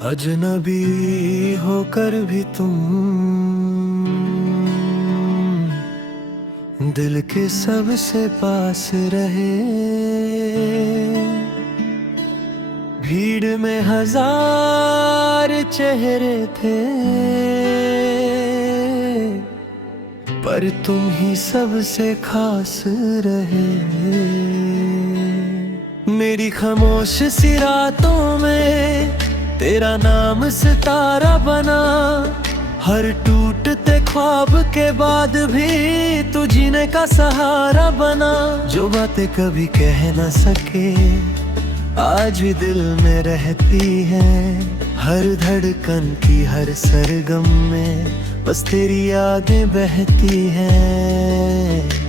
अजनबी होकर भी तुम दिल के सबसे पास रहे। भीड़ में हजार चेहरे थे, पर तुम ही सबसे खास रहे। मेरी खामोश सी रातों में तेरा नाम सितारा बना। हर टूटते ख्वाब के बाद भी तू जीने का सहारा बना। जो बातें कभी कह न सके आज भी दिल में रहती हैं। हर धड़कन की हर सरगम में बस तेरी यादें बहती हैं।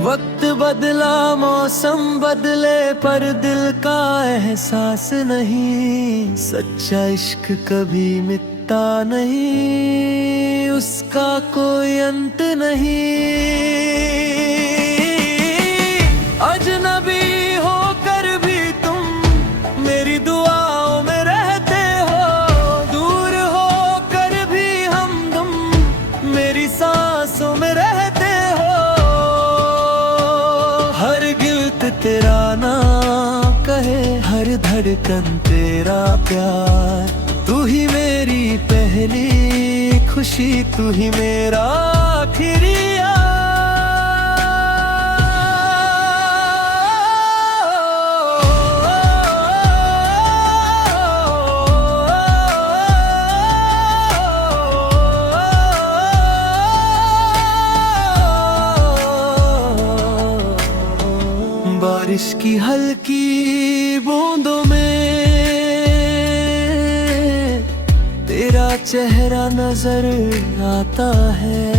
वक्त बदला मौसम बदले पर दिल का एहसास नहीं। सच्चा इश्क कभी मिटता नहीं, उसका कोई अंत नहीं। अजनबी होकर भी तुम मेरी दुआओं में रहते हो। दूर होकर भी हमदम मेरी सांसों में रहते हो। हर गिल्त तेरा नाम कहे, हर धड़कन तेरा प्यार। तू ही मेरी पहली खुशी, तू ही मेरा आखिरी यार। बारिश की हल्की बूंदों में तेरा चेहरा नजर आता है।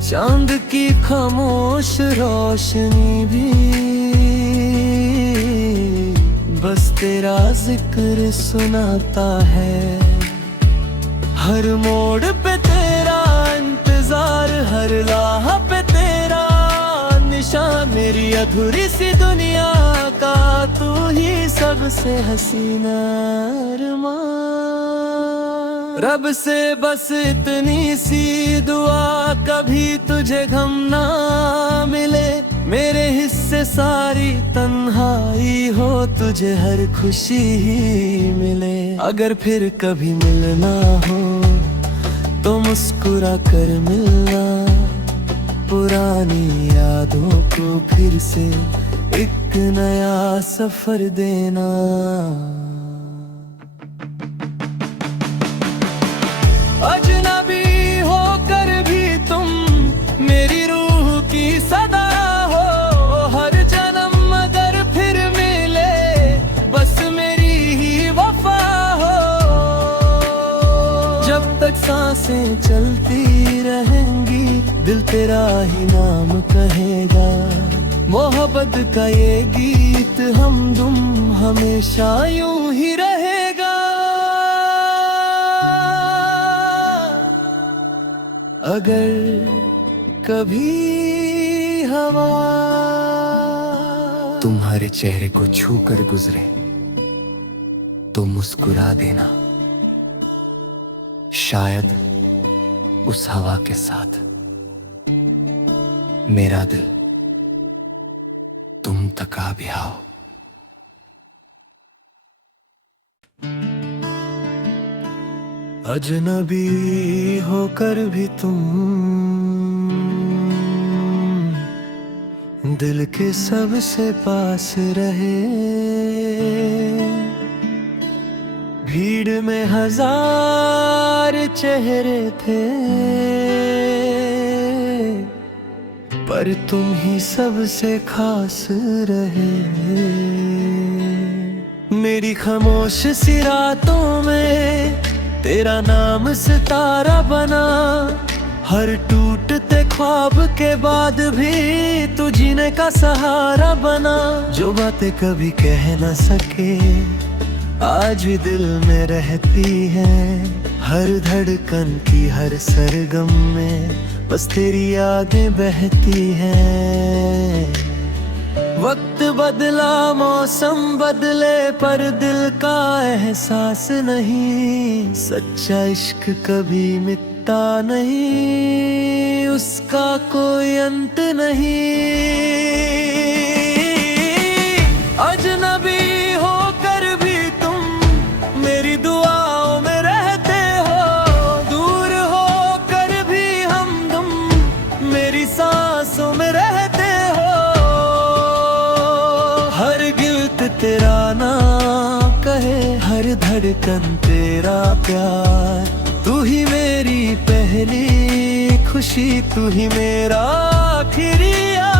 चांद की खामोश रोशनी भी बस तेरा जिक्र सुनाता है। हर मोड़ पे तेरा इंतजार, हर राह पे तेरा निशान। मेरी अधूरी सी दुनिया का तू ही सबसे हसीना अरमान। रब से बस इतनी सी दुआ, कभी तुझे गम ना मिले। मेरे हिस्से सारी तन्हाई हो, तुझे हर खुशी ही मिले। अगर फिर कभी मिलना हो तो मुस्कुरा कर मिलना। पुरानी यादों को फिर से एक नया सफर देना। अजनबी होकर भी तुम मेरी रूह की सदा हो। हर जन्म अगर फिर मिले बस मेरी ही वफा हो। जब तक सांसें चलती रहेंगी दिल तेरा ही नाम कहेगा। मोहब्बत का ये गीत हमदम हमेशा यूं ही रहेगा। अगर कभी हवा तुम्हारे चेहरे को छू कर गुजरे तो मुस्कुरा देना। शायद उस हवा के साथ मेरा दिल तुम तक आ भी आओ। अजनबी होकर भी तुम दिल के सबसे पास रहे। भीड़ में हजार चेहरे थे, पर तुम ही सबसे खास रहे। मेरी खामोश सी रातों में तेरा नाम सितारा बना। हर टूटते ख्वाब के बाद भी तू जीने का सहारा बना। जो बातें कभी कह न सके आज भी दिल में रहती हैं। हर धड़कन की हर सरगम में बस तेरी यादें बहती हैं। वक्त बदला मौसम बदले पर दिल का एहसास नहीं। सच्चा इश्क कभी मिटता नहीं, उसका कोई अंत नहीं। अजनबी होकर भी तुम मेरी दुआओं में रहते हो, दूर होकर भी हमदम मेरी सांसों में रहते हो। हर गिल्त तेरा नाम कहे, हर धड़कन तेरा प्यार। तू ही मेरी पहली खुशी, तू ही मेरा आखिरी यार।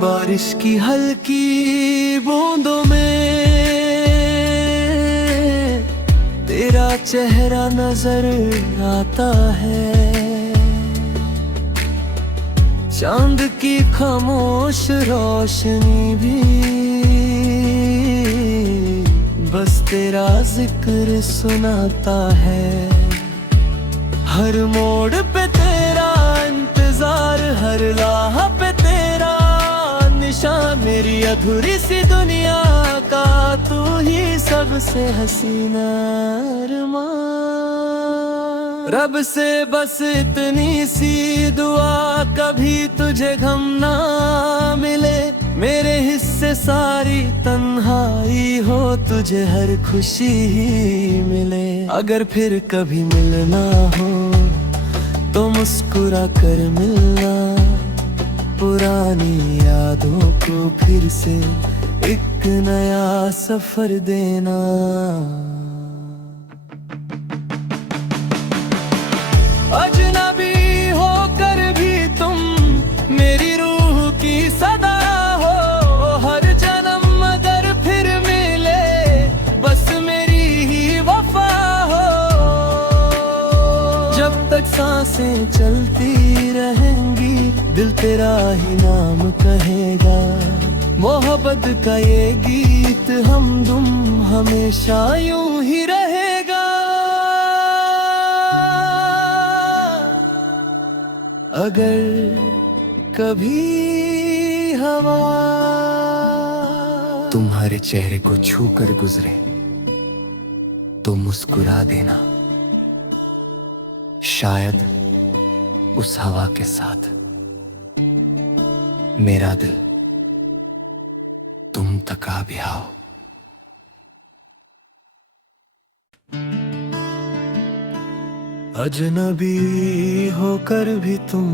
बारिश की हल्की बूंदों में तेरा चेहरा नजर आता है। चांद की खामोश रोशनी भी बस तेरा जिक्र सुनाता है। हर मोड़ पे तेरा इंतजार, हर राह पे तेरा निशान। मेरी अधूरी सी दुनिया का तू ही सबसे हसीना अरमान। रब से बस इतनी सी दुआ, कभी तुझे गम ना मिले। मेरे हिस्से सारी तन्हाई हो, तुझे हर खुशी ही मिले। अगर फिर कभी मिलना हो तो मुस्कुरा कर मिलना, पुरानी यादों को फिर से एक नया सफर देना। अजनबी होकर भी तुम मेरी रूह की सदा हो, हर जन्म अगर फिर मिले बस मेरी ही वफा हो। जब तक सांसें चलती रहेंगी दिल तेरा ही नाम कहेगा। मोहब्बत का ये गीत हमदम हमेशा यूं ही रहेगा। अगर कभी हवा तुम्हारे चेहरे को छू कर गुजरे तो मुस्कुरा देना, शायद उस हवा के साथ मेरा दिल तुम तक आ भी आओ। अजनबी होकर भी तुम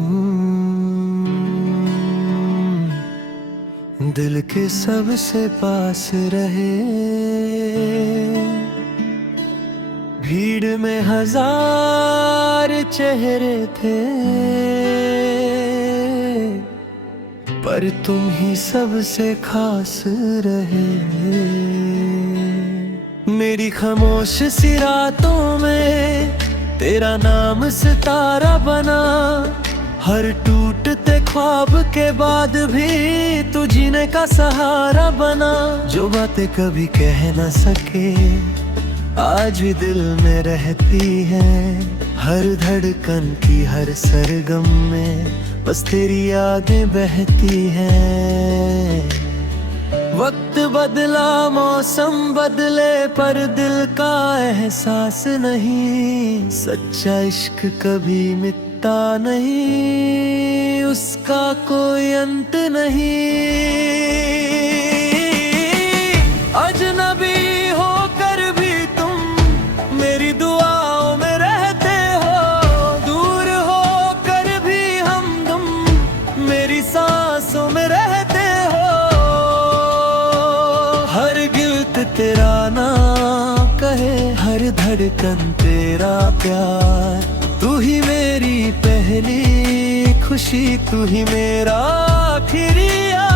दिल के सबसे पास रहे। भीड़ में हजार चेहरे थे पर तुम ही सबसे खास रहे। मेरी खामोश सी रातों में तेरा नाम सितारा बना। हर टूटते ख्वाब के बाद भी तू जीने का सहारा बना। जो बातें कभी कह न सके आज भी दिल में रहती है। हर धड़कन की हर सरगम में बस तेरी यादें बहती हैं। वक्त बदला मौसम बदले पर दिल का एहसास नहीं। सच्चा इश्क कभी मिटता नहीं, उसका कोई अंत नहीं। अजनबी होकर भी तुम मेरी दुआओं में रहते हो। दूर होकर भी हमदम मेरी सांसों में रहते हो। हर गिल्त तेरा नाम कहे, हर धड़कन तेरा प्यार। तू ही मेरी पहली खुशी, तू ही मेरा आखिरी यार।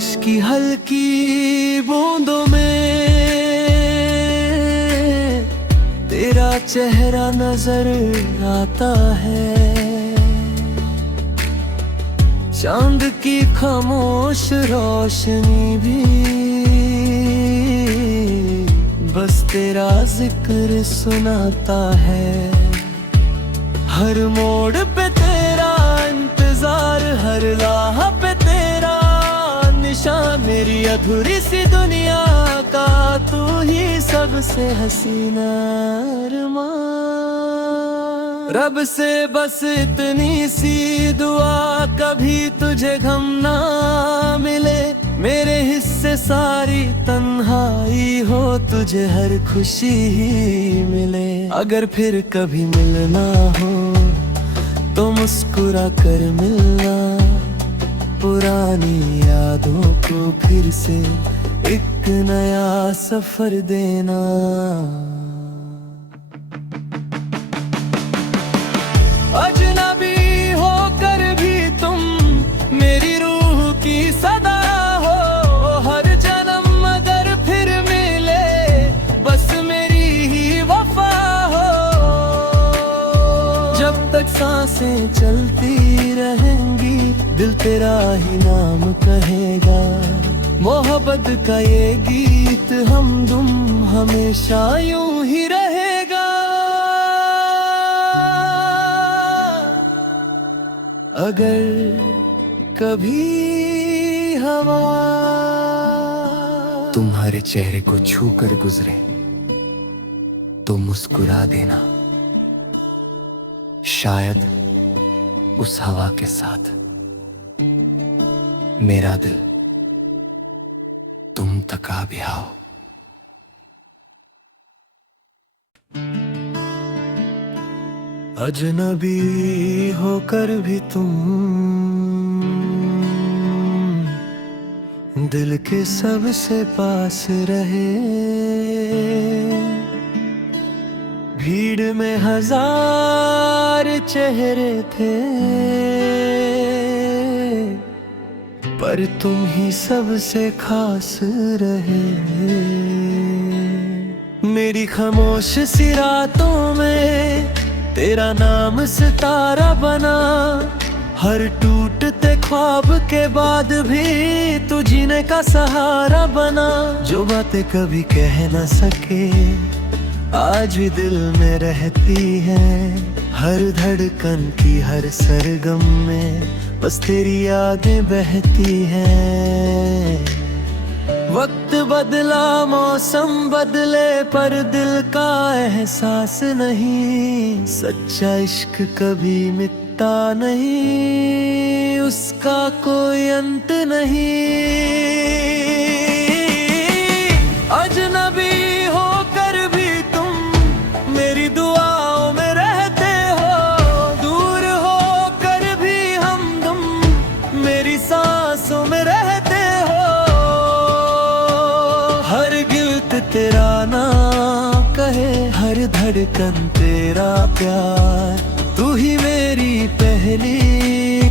बारिश की हल्की बूंदों में तेरा चेहरा नजर आता है। चांद की खामोश रोशनी भी बस तेरा जिक्र सुनाता है। हर मोड़ पे तेरा इंतजार, हर राह पे तेरा निशान, मेरी अधूरी सी दुनिया का तू ही सबसे हसीना अरमान। रब से बस इतनी सी दुआ, कभी तुझे गम ना मिले, मेरे हिस्से सारी तन्हाई हो, तुझे हर खुशी ही मिले। अगर फिर कभी मिलना हो तो मुस्कुरा कर मिलना, पुरानी यादों को फिर से एक नया सफर देना। अजनबी होकर भी तुम मेरी रूह की सदा हो, हर जन्म अगर फिर मिले बस मेरी ही वफा हो। जब तक सांसें चलती रहेंगी दिल तेरा ही नाम कहेगा। मोहब्बत का ये गीत हमदम हमेशा यूं ही रहेगा। अगर कभी हवा तुम्हारे चेहरे को छू कर गुजरे तो मुस्कुरा देना, शायद उस हवा के साथ मेरा दिल तुम तक आ भी आओ। अजनबी होकर भी तुम दिल के सबसे पास रहे। भीड़ में हजार चेहरे थे पर तुम ही सबसे खास रहे। मेरी खामोश सी रातों में तेरा नाम सितारा बना, हर टूटते ख्वाब के बाद भी तू जीने का सहारा बना। जो बातें कभी कह न सके आज भी दिल में रहती है, हर धड़कन की हर सरगम में बस तेरी यादें बहती हैं। वक्त बदला मौसम बदले पर दिल का एहसास नहीं, सच्चा इश्क कभी मिटता नहीं, उसका कोई अंत नहीं। अजनबी होकर भी तुम मेरी दुआओं में रहते हो, दूर होकर भी हमदम मेरी सांसों में रहते हो। हर गिल्त तेरा नाम कहे, हर धड़कन तेरा प्यार, तू ही मेरी पहली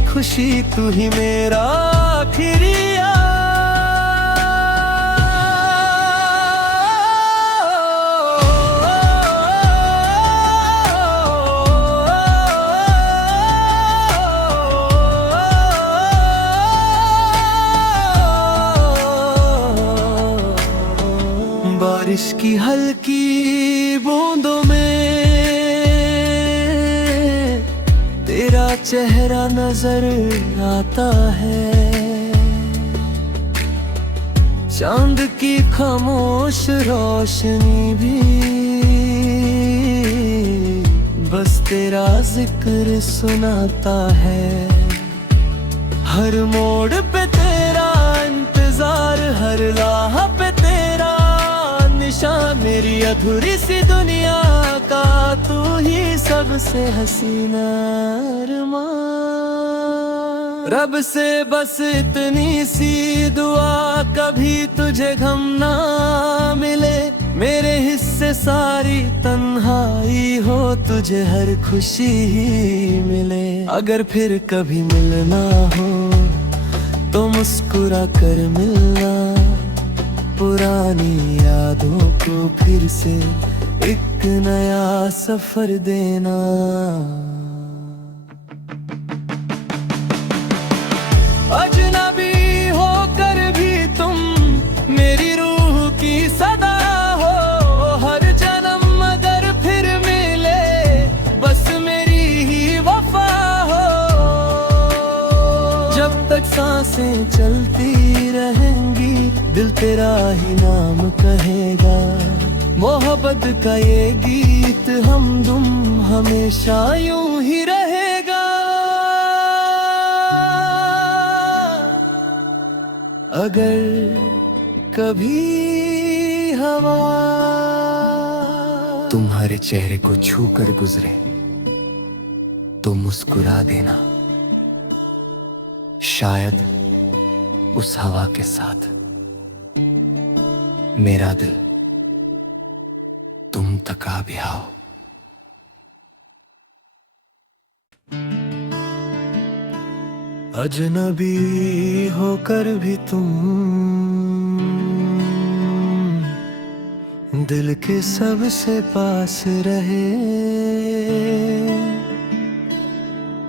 खुशी, तू ही मेरा आखिरी यार। बारिश की हल्की बूंदों में तेरा चेहरा नजर आता है। चांद की खामोश रोशनी भी बस तेरा जिक्र सुनाता है। हर मोड़ पे तेरा इंतजार, हर राह पे तेरा निशान, मेरी अधूरी सी दुनिया का तू ही सबसे हसीना अरमान। रब से बस इतनी सी दुआ, कभी तुझे गम ना मिले, मेरे हिस्से सारी तन्हाई हो, तुझे हर खुशी ही मिले। अगर फिर कभी मिलना हो तो मुस्कुरा कर मिलना, पुरानी यादों को फिर से एक नया सफर देना। अजनबी होकर भी तुम मेरी रूह की सदा हो, हर जन्म अगर फिर मिले बस मेरी ही वफा हो। जब तक सांसें चलती रहेंगी दिल तेरा ही नाम कहेगा। मोहब्बत का ये गीत हमदम हमेशा यूं ही रहेगा। अगर कभी हवा तुम्हारे चेहरे को छू कर गुजरे तो मुस्कुरा देना, शायद उस हवा के साथ मेरा दिल तुम तक आ भी आओ। अजनबी होकर भी तुम दिल के सबसे पास रहे।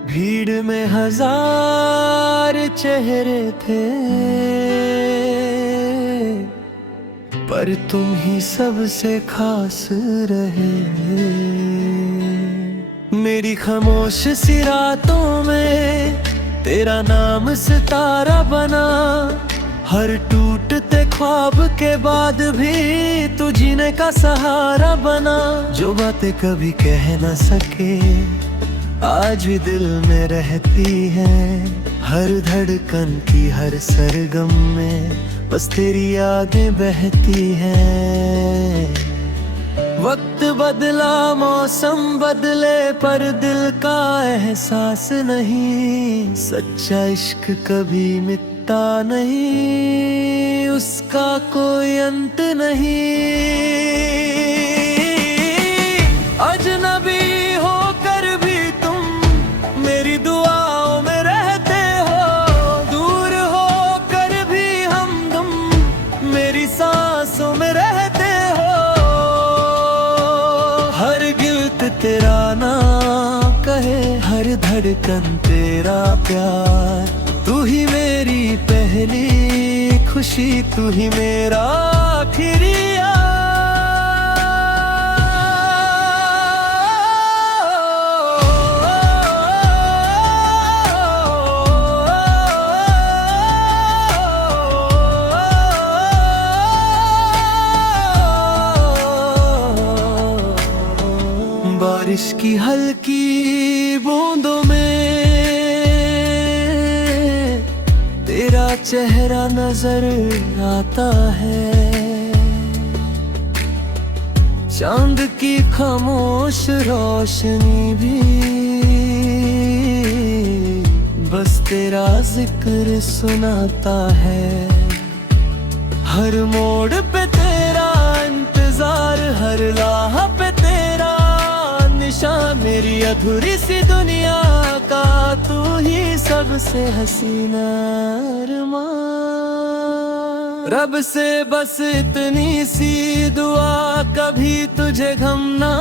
भीड़ में हजार चेहरे थे पर तुम ही सबसे खास रहे। मेरी खामोश सी रातों में तेरा नाम सितारा बना, हर टूटते ख्वाब के बाद भी तू जीने का सहारा बना। जो बातें कभी कह न सके आज भी दिल में रहती है, हर धड़कन की हर सरगम में बस तेरी यादें बहती हैं। वक्त बदला मौसम बदले पर दिल का एहसास नहीं, सच्चा इश्क कभी मिटता नहीं, उसका कोई अंत नहीं। अजनबी होकर भी तुम मेरी दुआओं में रहते हो, दूर होकर भी हमदम मेरी सांसों में रहते हो। हर गिल्त तेरा नाम कहे, हर धड़कन तेरा प्यार, तू ही मेरी पहली खुशी, तू ही मेरा आखिरी यार। बारिश की हल्की बूंदों में तेरा चेहरा नजर आता है, चांद की खामोश रोशनी भी बस तेरा जिक्र सुनाता है। हर मोड़ पे तेरा इंतजार, हर राह पे तेरा निशान, मेरी अधूरी सी दुनिया का तू ही सबसे हसीना अरमान। रब से बस इतनी सी दुआ, कभी तुझे गम ना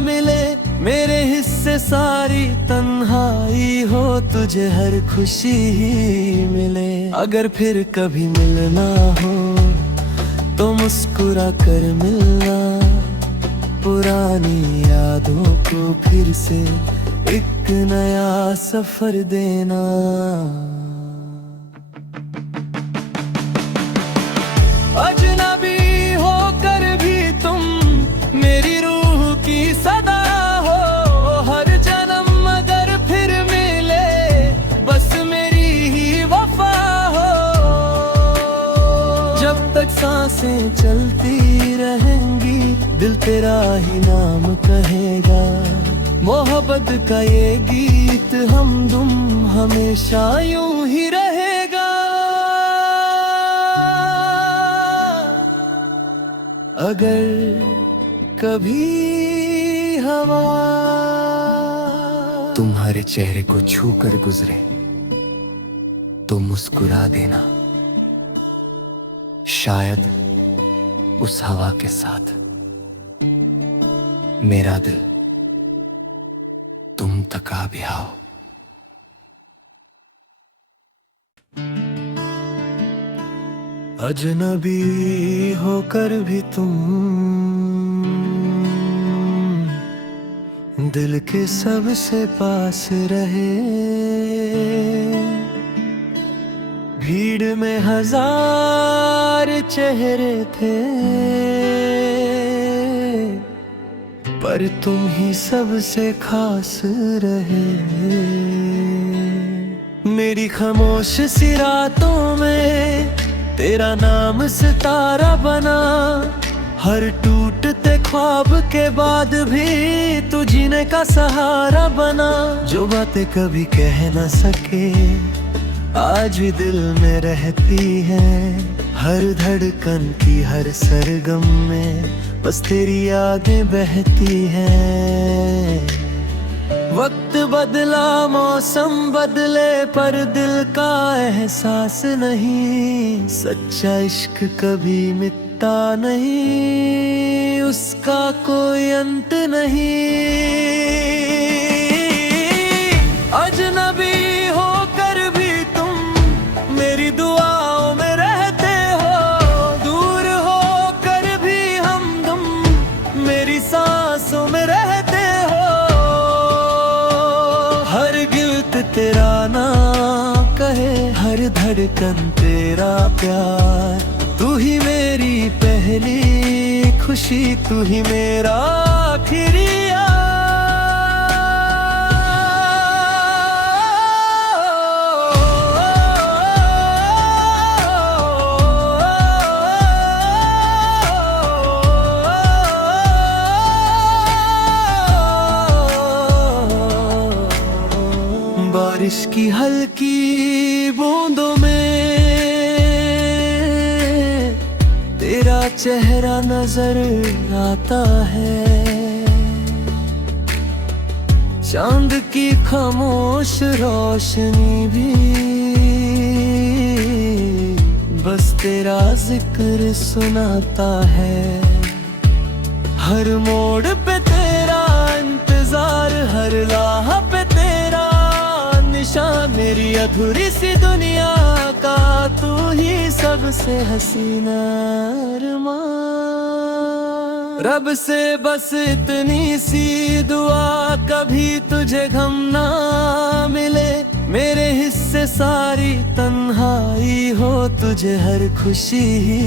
मिले, मेरे हिस्से सारी तन्हाई हो, तुझे हर खुशी ही मिले। अगर फिर कभी मिलना हो तो मुस्कुरा कर मिलना, पुरानी यादों को फिर से एक नया सफर देना। अजनबी होकर भी तुम मेरी रूह की सदा हो, हर जन्म अगर फिर मिले बस मेरी ही वफा हो। जब तक सांसें चलती रहेंगी दिल तेरा ही नाम कहेगा। मोहब्बत का ये गीत हमदम हमेशा यूं ही रहेगा। अगर कभी हवा तुम्हारे चेहरे को छू कर गुजरे तो मुस्कुरा देना, शायद उस हवा के साथ मेरा दिल तुम तका भी आओ। अजनबी होकर भी तुम दिल के सबसे पास रहे। भीड़ में हजार चेहरे थे, पर तुम ही सबसे खास रहे। मेरी खामोश सी रातों में तेरा नाम सितारा बना। हर टूटते ख्वाब के बाद भी तू जीने का सहारा बना। जो बातें कभी कह न सके आज भी दिल में रहती है। हर धड़कन की हर सरगम में बस तेरी यादें बहती हैं। वक्त बदला, मौसम बदले, पर दिल का एहसास नहीं। सच्चा इश्क कभी मिटता नहीं, उसका कोई अंत नहीं। अजनबी होकर भी तुम मेरी दुआओं में रहते हो। दूर होकर भी हमदम मेरी सांसों में रहते हो। हर गिल्त तेरा नाम कहे, हर धड़कन तेरा प्यार। तू ही मेरी पहली खुशी, तू ही मेरा आखिरी यार। बारिश की हल्की बूंदों में तेरा चेहरा नजर आता है। चांद की खामोश रोशनी भी बस तेरा जिक्र सुनाता है। हर मोड़ पे तेरा इंतजार, हर राह पे तेरा निशान। मेरी अधूरी सी दुनिया का तू ही सबसे हसीना अरमान। रब से बस इतनी सी दुआ, कभी तुझे गम ना मिले। मेरे हिस्से सारी तन्हाई हो, तुझे हर खुशी ही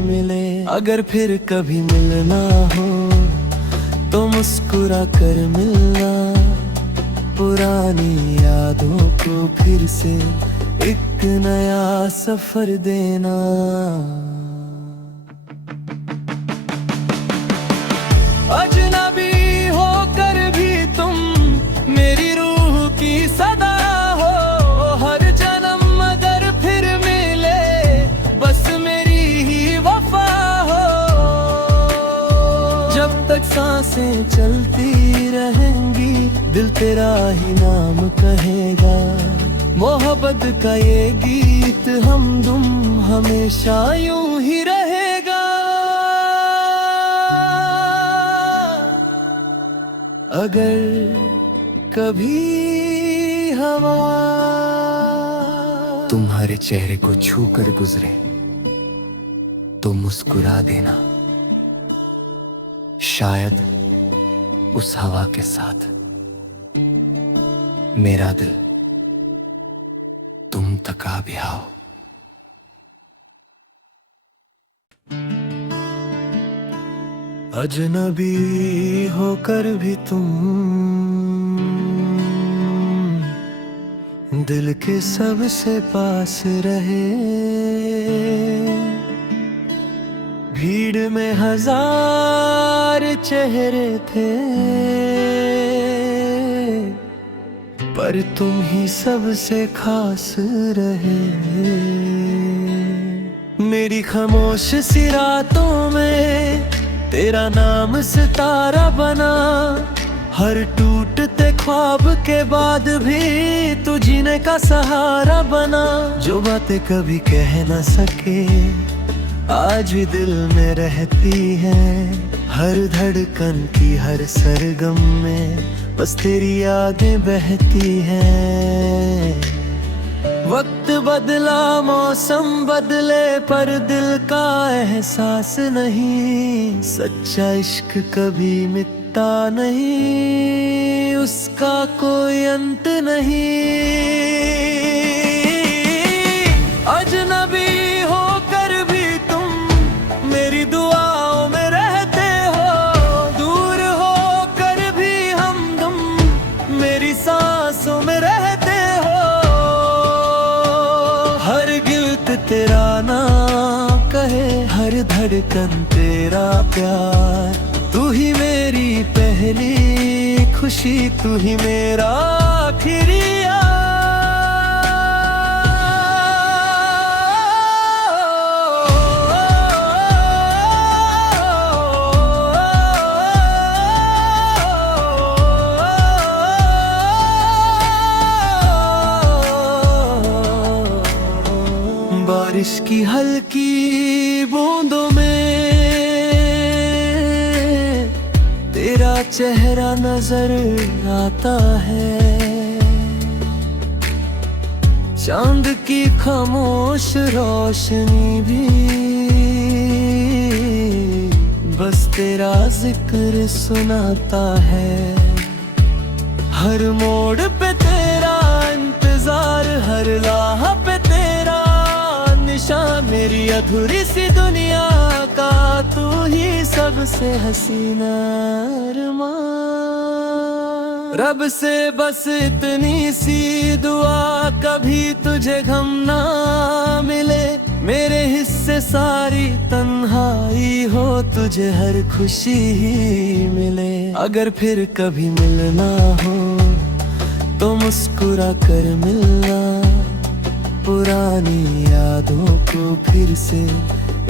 मिले। अगर फिर कभी मिलना हो तो मुस्कुरा कर मिलना। पुरानी यादों को फिर से एक नया सफर देना। अजनबी होकर भी तुम मेरी रूह की सदा हो। हर जन्म अगर फिर मिले बस मेरी ही वफा हो। जब तक सांसें चलती रहेंगी दिल तेरा ही नाम कहेगा। मोहब्बत का ये गीत हमदम हमेशा यूं ही रहेगा। अगर कभी हवा तुम्हारे चेहरे को छू कर गुजरे तो मुस्कुरा देना, शायद उस हवा के साथ मेरा दिल तुम तका भी आओ। अजनबी होकर भी तुम दिल के सबसे पास रहे। भीड़ में हजार चेहरे थे, पर तुम ही सबसे खास रहे। मेरी खामोश सी रातों में तेरा नाम सितारा बना। हर टूटते ख्वाब के बाद भी तू जीने का सहारा बना। जो बातें कभी कह न सके आज भी दिल में रहती हैं। हर धड़कन की हर सरगम में बस तेरी यादें बहती हैं। वक्त बदला मौसम बदले पर दिल का एहसास नहीं। सच्चा इश्क कभी मिटता नहीं, उसका कोई अंत नहीं। अजनबी होकर भी तुम मेरी दुआओं में रहते हो। दूर होकर भी हमदम मेरी सांसों में रहते हो। हर गिल्त तेरा नाम कहे, हर धड़कन तेरा प्यार। तू ही मेरी पहली खुशी, तू ही मेरा आखिरी यार। बारिश की हल्की बूंदों में तेरा चेहरा नजर आता है। चांद की खामोश रोशनी भी बस तेरा जिक्र सुनाता है। हर मोड़ पे तेरा इंतजार, हर राह पे तेरा निशान। मेरी अधूरी सी दुनिया का तू ही सबसे हसीना अरमान। रब से बस इतनी सी दुआ, कभी तुझे गम ना मिले। मेरे हिस्से सारी तन्हाई हो, तुझे हर खुशी ही मिले। अगर फिर कभी मिलना हो तो मुस्कुरा कर मिलना। पुरानी यादों को फिर से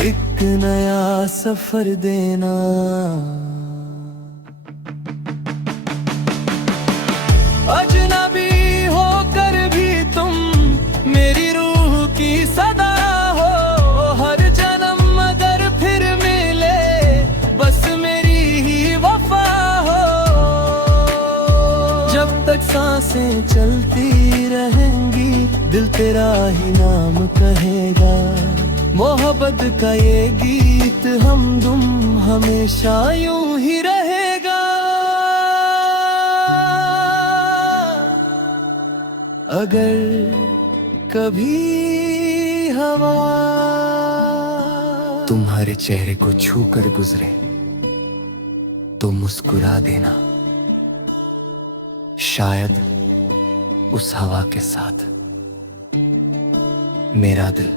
एक नया सफर देना। अजनबी होकर भी तुम मेरी रूह की सदा हो। हर जन्म अगर फिर मिले बस मेरी ही वफा हो। जब तक सांसें चलती रहेंगी दिल तेरा ही नाम कहेगा। मोहब्बत का ये गीत हमदम हमेशा यूं ही रहेगा। अगर कभी हवा तुम्हारे चेहरे को छू कर गुजरे तो मुस्कुरा देना। शायद उस हवा के साथ मेरा दिल